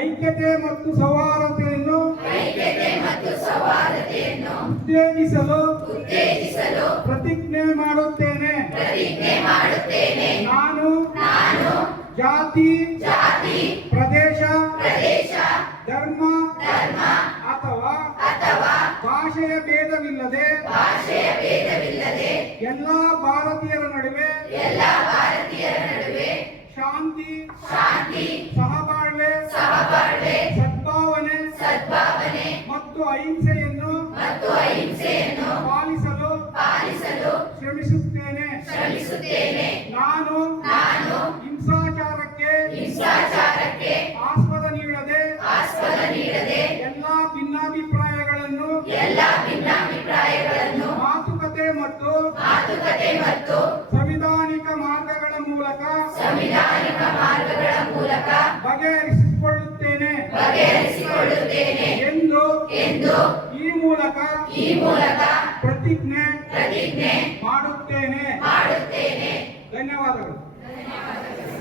ಐಕ್ಯತೆ ಮತ್ತು ಸೌಹಾರ್ದತೆಯನ್ನು ಉತ್ತೇಜಿಸಲು ಪ್ರತಿಜ್ಞೆ ಮಾಡುತ್ತೇನೆ. ನಾನು ಜಾತಿ ಪ್ರದೇಶ ಧರ್ಮ ಅಥವಾ ಭಾಷೆಯ ಭೇದವಿಲ್ಲದೆ ಎಲ್ಲಾ ಭಾರತೀಯರ ನಡುವೆ ಶಾಂತಿ ಸಹಬಾಳ್ವೆ ಸದ್ಭಾವನೆ ಮತ್ತು ಅಹಿಂಸೆಯನ್ನು ಪಾಲಿಸಲು ಶ್ರಮಿಸುತ್ತೇನೆ. ನಾನು ಹಿಂಸಾಚಾರಕ್ಕೆ ಆಸ್ಪದ ನೀಡದೆ ಎಲ್ಲಾ ಭಿನ್ನಾಭಿಪ್ರಾಯಗಳನ್ನು ಮಾತುಕತೆ ಮತ್ತು ಸಂವಿಧಾನಿಕ ಮಾರ್ಗಗಳ ಮೂಲಕ ಬಗೆಹರಿಸಿಕೊಳ್ಳುತ್ತೇನೆ ಎಂದು ಈ ಮೂಲಕ ಪ್ರತಿಜ್ಞೆ ಮಾಡುತ್ತೇನೆ. ಧನ್ಯವಾದಗಳು.